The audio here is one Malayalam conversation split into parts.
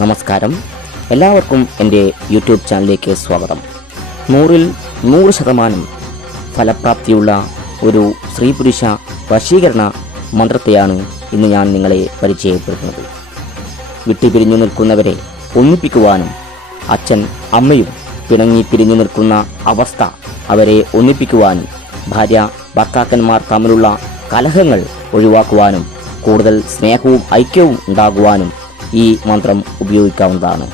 നമസ്കാരം. എല്ലാവർക്കും എന്റെ യൂട്യൂബ് ചാനലിലേക്ക് സ്വാഗതം. നൂറിൽ നൂറ് ശതമാനം ഫലപ്രാപ്തിയുള്ള ഒരു സ്ത്രീ പുരുഷ വശീകരണ മന്ത്രത്തെയാണ് ഇന്ന് ഞാൻ നിങ്ങളെ പരിചയപ്പെടുത്തുന്നത്. വിട്ടുപിരിഞ്ഞു നിൽക്കുന്നവരെ ഒന്നിപ്പിക്കുവാനും അച്ഛൻ അമ്മയും പിണങ്ങി പിരിഞ്ഞു നിൽക്കുന്ന അവസ്ഥ അവരെ ഒന്നിപ്പിക്കുവാനും ഭാര്യ ഭർത്താക്കന്മാർ തമ്മിലുള്ള കലഹങ്ങൾ ഒഴിവാക്കുവാനും കൂടുതൽ സ്നേഹവും ഐക്യവും ഉണ്ടാകുവാനും ഈ മന്ത്രം ഉപയോഗിക്കാവുന്നതാണ്.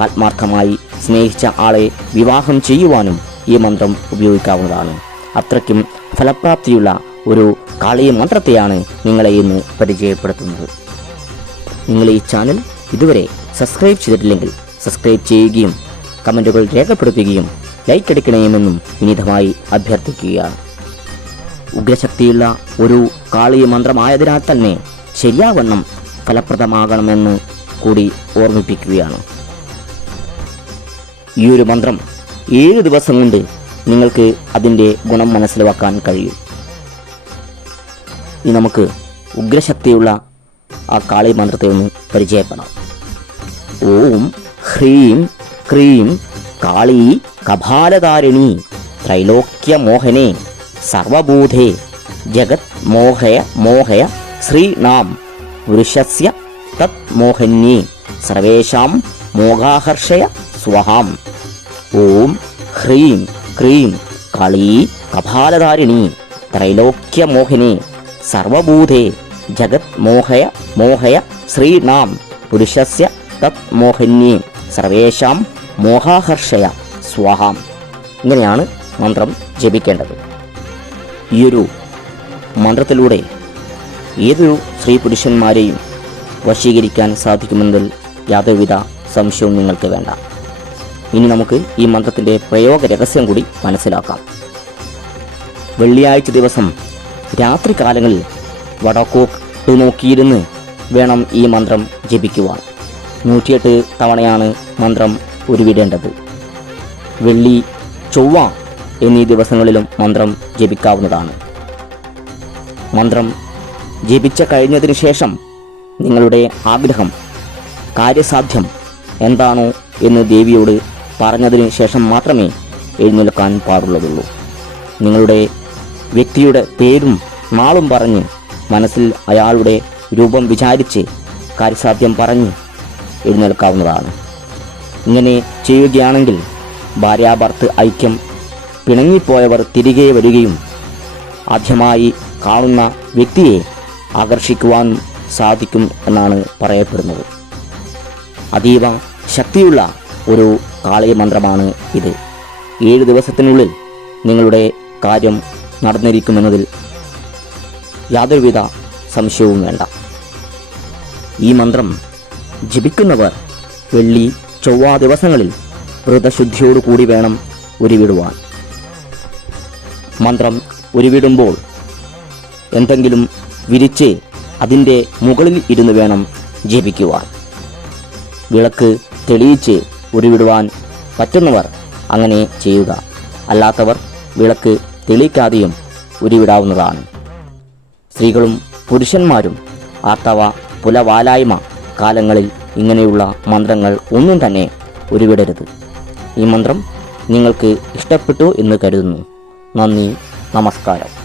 ആത്മാർത്ഥമായി സ്നേഹിച്ച ആളെ വിവാഹം ചെയ്യുവാനും ഈ മന്ത്രം ഉപയോഗിക്കാവുന്നതാണ്. അത്രയ്ക്കും ഫലപ്രാപ്തിയുള്ള ഒരു കാളിയ മന്ത്രത്തെയാണ് നിങ്ങളെ ഇന്ന് പരിചയപ്പെടുത്തുന്നത്. നിങ്ങൾ ഈ ചാനൽ ഇതുവരെ സബ്സ്ക്രൈബ് ചെയ്തിട്ടില്ലെങ്കിൽ സബ്സ്ക്രൈബ് ചെയ്യുകയും കമന്റുകൾ രേഖപ്പെടുത്തുകയും ലൈക്ക് അടിക്കണമെന്നും വിനീതമായി അഭ്യർത്ഥിക്കുകയാണ്. ഉഗ്രശക്തിയുള്ള ഒരു കാളിയ മന്ത്രമായതിനാൽ തന്നെ ശരിയാവണ്ണം ഫലപ്രദമാകണമെന്ന് കൂടി ഓർമ്മിപ്പിക്കുകയാണ്. ഈ ഒരു മന്ത്രം ഏഴ് ദിവസം കൊണ്ട് നിങ്ങൾക്ക് അതിന്റെ ഗുണം മനസ്സിലാക്കാൻ കഴിയും. ഇനി നമുക്ക് ഉഗ്രശക്തിയുള്ള ആ കാളി മന്ത്രത്തെ ഒന്ന് പരിചയപ്പെടാം. ഓം ഹ്രീം ക്രീം കാളി കപാലധാരിണി ത്രൈലോക്യമോഹനെ സർവഭൂതേ ജഗത് മോഹയ മോഹയ ശ്രീനാം വൃഷസ്യ തത് മോഹന്യേ സർവേഷാം മോഹാഹർഷയ സ്വഹാം. ഓം ഹ്രീം ക്രീം കളീ കപാലധാരിണി ത്രൈലോക്യമോഹിനി സർവഭൂതേ ജഗത് മോഹയ മോഹയ ശ്രീനാം പുരുഷസ്യ തത് മോഹന്യേ സർവേഷാം മോഹാഹർഷയ സ്വാഹാം. ഇങ്ങനെയാണ് മന്ത്രം ജപിക്കേണ്ടത്. ഈയൊരു മന്ത്രത്തിലൂടെ ഏതൊരു സ്ത്രീ പുരുഷന്മാരെയും വശീകരിക്കാൻ സാധിക്കുമെന്നതിൽ യാതൊരുവിധ സംശയവും നിങ്ങൾക്ക് വേണ്ട. ഇനി നമുക്ക് ഈ മന്ത്രത്തിന്റെ പ്രയോഗ രഹസ്യം കൂടി മനസ്സിലാക്കാം. വെള്ളിയാഴ്ച ദിവസം രാത്രി കാലങ്ങളിൽ വടക്കോട്ട് നോക്കിയിരുന്ന് വേണം ഈ മന്ത്രം ജപിക്കുവാൻ. നൂറ്റിയെട്ട് തവണയാണ് മന്ത്രം ഉരുവിടേണ്ടത്. വെള്ളി ചൊവ്വ എന്നീ ദിവസങ്ങളിലും മന്ത്രം ജപിക്കാവുന്നതാണ്. മന്ത്രം ജപിച്ച കഴിഞ്ഞതിന് ശേഷം നിങ്ങളുടെ ആഗ്രഹം കാര്യസാധ്യം എന്താണോ എന്ന് ദേവിയോട് പറഞ്ഞതിന് ശേഷം മാത്രമേ എഴുന്നേൽക്കാൻ പാടുള്ളതുള്ളൂ. നിങ്ങളുടെ വ്യക്തിയുടെ പേരും നാളും പറഞ്ഞ് മനസ്സിൽ അയാളുടെ രൂപം വിചാരിച്ച് കാര്യസാധ്യം പറഞ്ഞ് എഴുന്നേൽക്കാവുന്നതാണ്. ഇങ്ങനെ ചെയ്യുകയാണെങ്കിൽ ഭാര്യാഭർത്ത് ഐക്യം പിണങ്ങിപ്പോയവർ തിരികെ വരികയും ആദ്യമായി കാണുന്ന വ്യക്തിയെ ആകർഷിക്കുവാൻ സാധിക്കും എന്നാണ് പറയപ്പെടുന്നത്. അതീവ ശക്തിയുള്ള ഒരു കാളിയമന്ത്രമാണ് ഇത്. ഏഴ് ദിവസത്തിനുള്ളിൽ നിങ്ങളുടെ കാര്യം നടന്നിരിക്കുമെന്നതിൽ യാതൊരുവിധ സംശയവും വേണ്ട. ഈ മന്ത്രം ജപിക്കുന്നവർ വെള്ളി ചൊവ്വ ദിവസങ്ങളിൽ വ്രതശുദ്ധിയോടുകൂടി വേണം ഉരുവിടുവാൻ. മന്ത്രം ഉരുവിടുമ്പോൾ എന്തെങ്കിലും വിരിച്ച് അതിന്റെ മുകളിൽ ഇരുന്ന് വേണം ജപിക്കുവാൻ. വിളക്ക് തെളിയിച്ച് ഉരുവിടുവാൻ പറ്റുന്നവർ അങ്ങനെ ചെയ്യുക. അല്ലാത്തവർ വിളക്ക് തെളിയിക്കാതെയും ഉരുവിടാവുന്നതാണ്. സ്ത്രീകളും പുരുഷന്മാരും ആർത്തവ പുലവാലായ്മ കാലങ്ങളിൽ ഇങ്ങനെയുള്ള മന്ത്രങ്ങൾ ഒന്നും തന്നെ ഉരുവിടരുത്. ഈ മന്ത്രം നിങ്ങൾക്ക് ഇഷ്ടപ്പെട്ടു എന്ന് കരുതുന്നു. നന്ദി നമസ്കാരം.